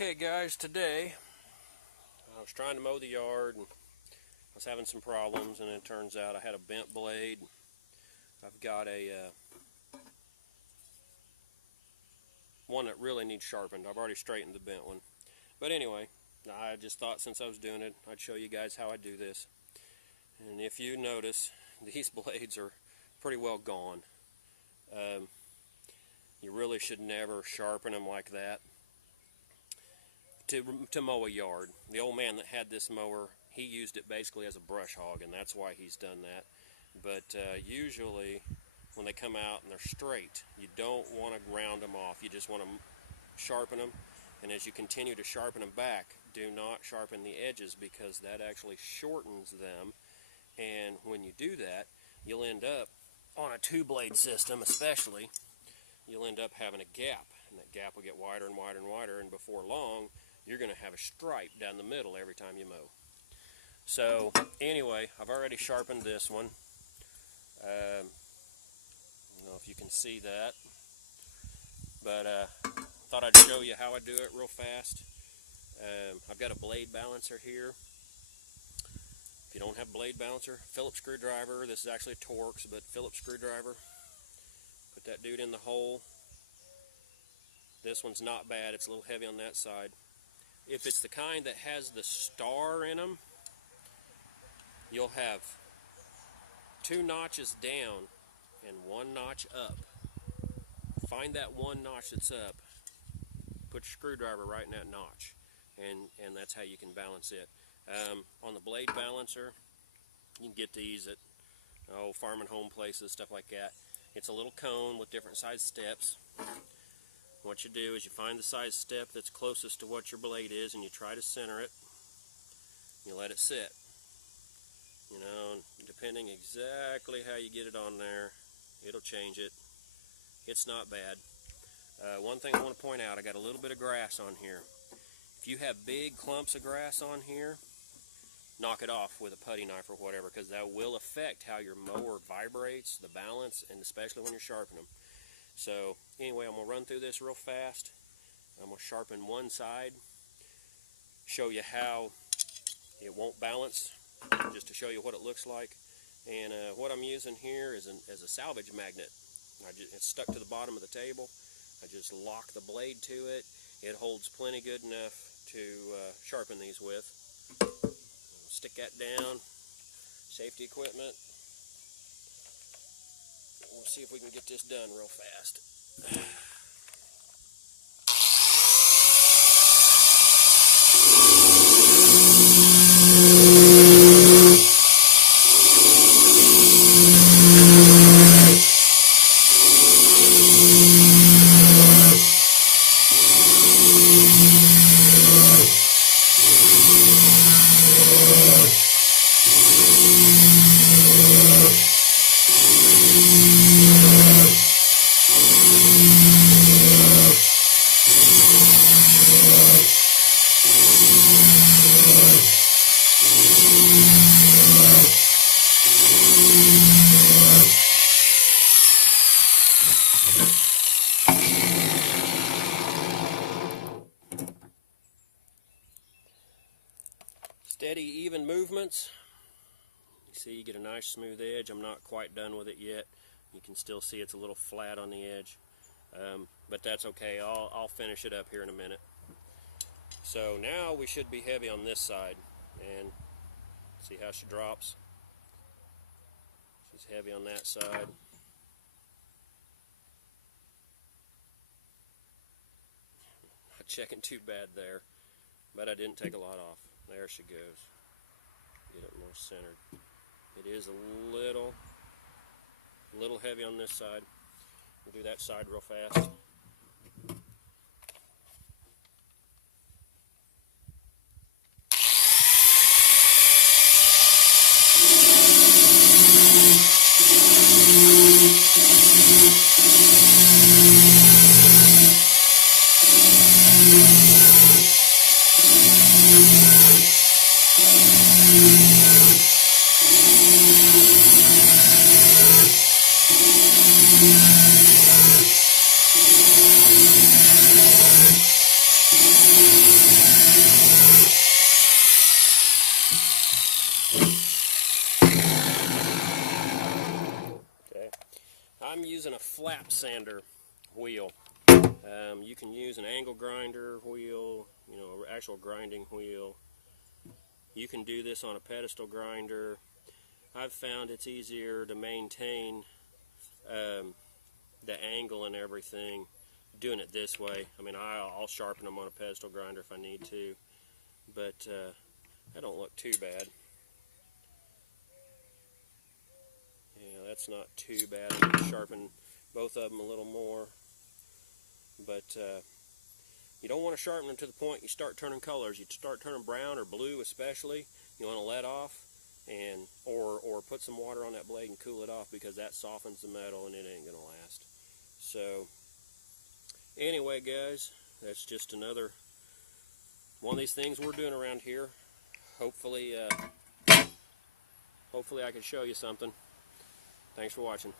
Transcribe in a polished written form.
Okay guys, today I was trying to mow the yard and I was having some problems, and it turns out I had a bent blade. I've got a one that really needs sharpened. I've already straightened the bent one. But anyway, I just thought since I was doing it, I'd show you guys how I do this. And if you notice, these blades are pretty well gone. You really should never sharpen them like that to mow a yard. The old man that had this mower, he used it basically as a brush hog, and that's why he's done that. But usually when they come out and they're straight, you don't want to round them off. You just want to sharpen them, and as you continue to sharpen them back, do not sharpen the edges, because that actually shortens them. And when you do that, you'll end up on a two-blade system especially, you'll end up having a gap, and that gap will get wider and wider and wider, and before long you're going to have a stripe down the middle every time you mow. So anyway, I've already sharpened this one. I don't know if you can see that, but thought I'd show you how I do it real fast. I've got a blade balancer here. If you don't have blade balancer, Phillips screwdriver. This is actually a Torx, but Phillips screwdriver. Put that dude in the hole. This one's not bad. It's a little heavy on that side. If it's the kind that has the star in them, you'll have 2 notches down and 1 notch up. Find that 1 notch that's up. Put your screwdriver right in that notch, and that's how you can balance it. On the blade balancer, you can get these at farm and home places, stuff like that. It's a little cone with different size steps. What you do is you find the size step that's closest to what your blade is, and you try to center it. You let it sit. You know, depending exactly how you get it on there, it'll change it. It's not bad. One thing I want to point out, I got a little bit of grass on here. If you have big clumps of grass on here, knock it off with a putty knife or whatever, because that will affect how your mower vibrates, the balance, and especially when you're sharpening them. So anyway, I'm going to run through this real fast. I'm going to sharpen one side, show you how it won't balance, just to show you what it looks like. And what I'm using here is a salvage magnet. It's stuck to the bottom of the table. I just lock the blade to it. It holds plenty good enough to sharpen these with. Stick that down. Safety equipment. We'll see if we can get this done real fast. Steady, even movements. You see, you get a nice smooth edge. I'm not quite done with it yet. You can still see it's a little flat on the edge, but that's okay. I'll finish it up here in a minute. So now we should be heavy on this side, and see how she drops. She's heavy on that side. Not checking too bad there, but I didn't take a lot off. There she goes. Get it more centered. It is a little heavy on this side. We'll do that side real fast. I'm using a flap sander wheel. You can use an angle grinder wheel, you know, an actual grinding wheel. You can do this on a pedestal grinder. I've found it's easier to maintain the angle and everything doing it this way. I mean, I'll sharpen them on a pedestal grinder if I need to, but that don't look too bad. Yeah, that's not too bad. I need to sharpen both of them a little more, but you don't want to sharpen them to the point you start turning colors. You start turning brown or blue especially, you want to let off, and or put some water on that blade and cool it off, because that softens the metal and it ain't going to last. So anyway, guys, that's just another one of these things we're doing around here. Hopefully I can show you something. Thanks for watching.